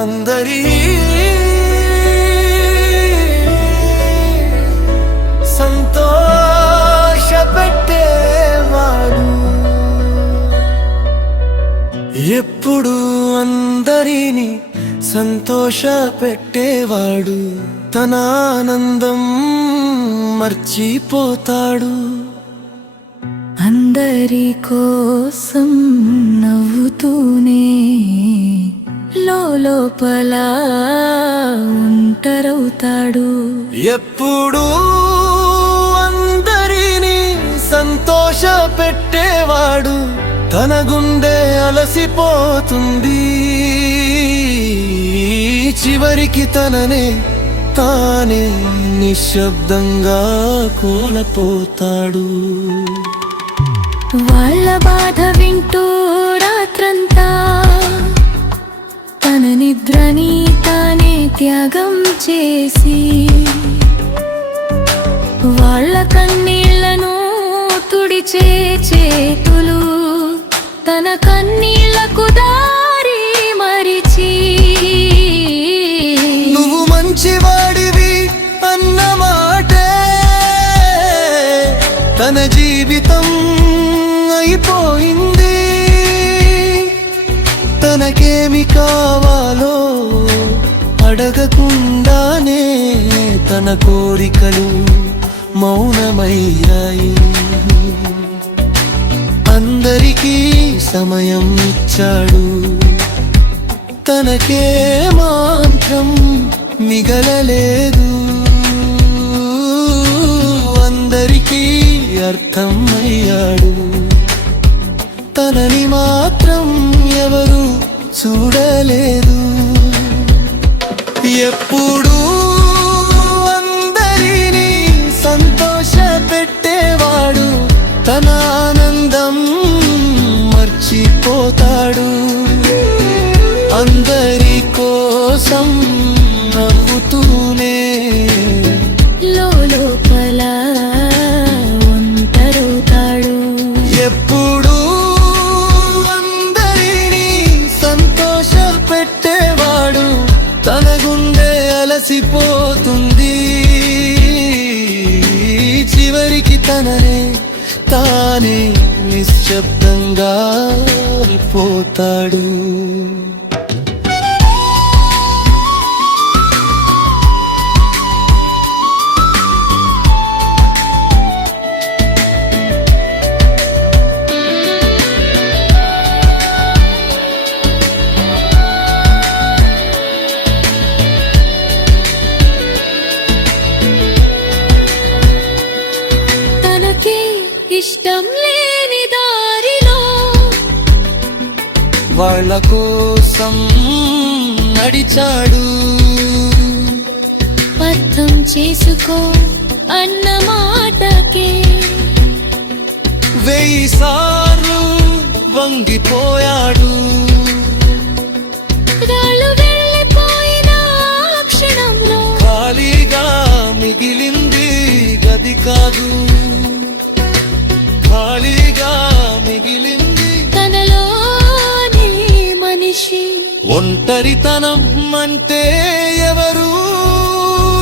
అందరి సంతోష పెట్టేవాడు ఎప్పుడు అందరిని సంతోష పెట్టేవాడు తన ఆనందం మర్చిపోతాడు. అందరి కోసం నవ్వుతూనే లోపల ఒంటరవుతాడు ఎప్పుడు అందరినీ సంతోష పెట్టేవాడు తన గుండె అలసిపోతుంది. చివరికి తననే తానే నిశ్శబ్దంగా కోల్పోతాడు. వాళ్ళ బాధ వింటూ తనని తానే త్యాగం చేసి వాళ్ళ కన్నీళ్ళను తుడిచే చేతులు తన కన్నీళ్ళకు దారి మరిచి నువ్వు మంచివాడివి అన్న మాటే. తన జీవితం అయిపోయింది. తనకేమి కావాలి అడగకుండానే తన కోరికలు మౌనమయ్యాయి. అందరికీ సమయం ఇచ్చాడు. తనకే మాత్రం మిగలలేదు. అందరికీ అర్థం అయ్యాడు తనని మాత్రం ఎవరు చూడలేదు. ఎప్పుడు అందరినీ సంతోష పెట్టేవాడు తన ఆనందం మర్చిపోతాడు. అందరి కోసం నవ్వుతూనే లోపల తననే తానే నిశ్శబ్దంగా పోతాడు. ఇష్టం లేని దారిలో వాళ్ళ కోసం నడిచాడు. అర్థం చేసుకో అన్న మాటకే. వెయ్యి సార్లు వంగిపోయాడు. ఖాళీగా మిగిలింది గది కాదు. ఒంటరితనం అంటే ఎవరు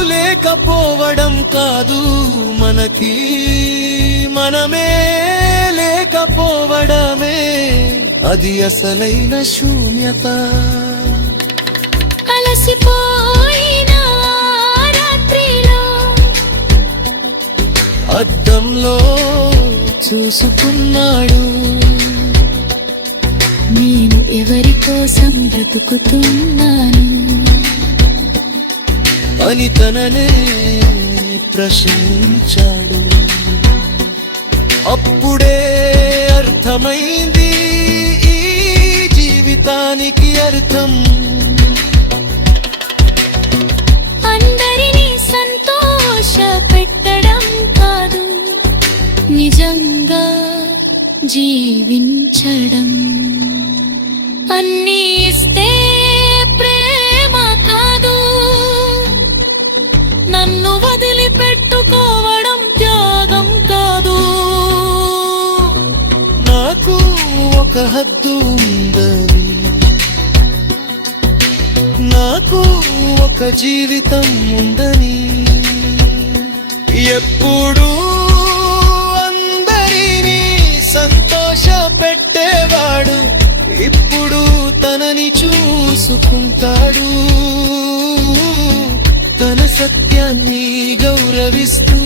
లేకపోవడం కాదు మనకి. మనమే లేకపోవడమే. అది అసలైన శూన్యత. అలసిపోయిన అద్దంలో చూసుకున్నాడు. నేను ఎవరి కోసం బ్రతుకుతున్నాను? అని తననే ప్రశ్నించాడు. అప్పుడే అర్థమైంది ఈ జీవితానికి అర్థం. అందరినీ సంతోష పెట్టడం కాదు నిజంగా జీవించడం. అన్నీ ఇస్తే ప్రేమ కాదు. నన్ను వదిలిపెట్టుకోవడం త్యాగం కాదు. నాకు ఒక హద్దు ఉందని నాకు ఒక జీవితం ఉందని ఎప్పుడూ తన సత్యాన్ని గౌరవిస్తూ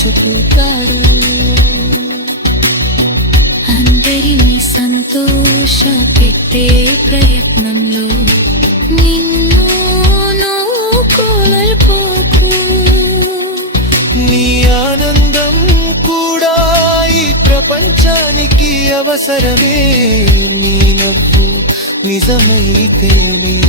మర్చిపోతాడు అందరిని సంతోష పెట్టే ప్రయత్నంలో నిన్ను నువ్వు కోల్పోకు. నీ ఆనందం కూడా ఈ ప్రపంచానికి అవసరమే. నీ నవ్వు నిజమైతేనే.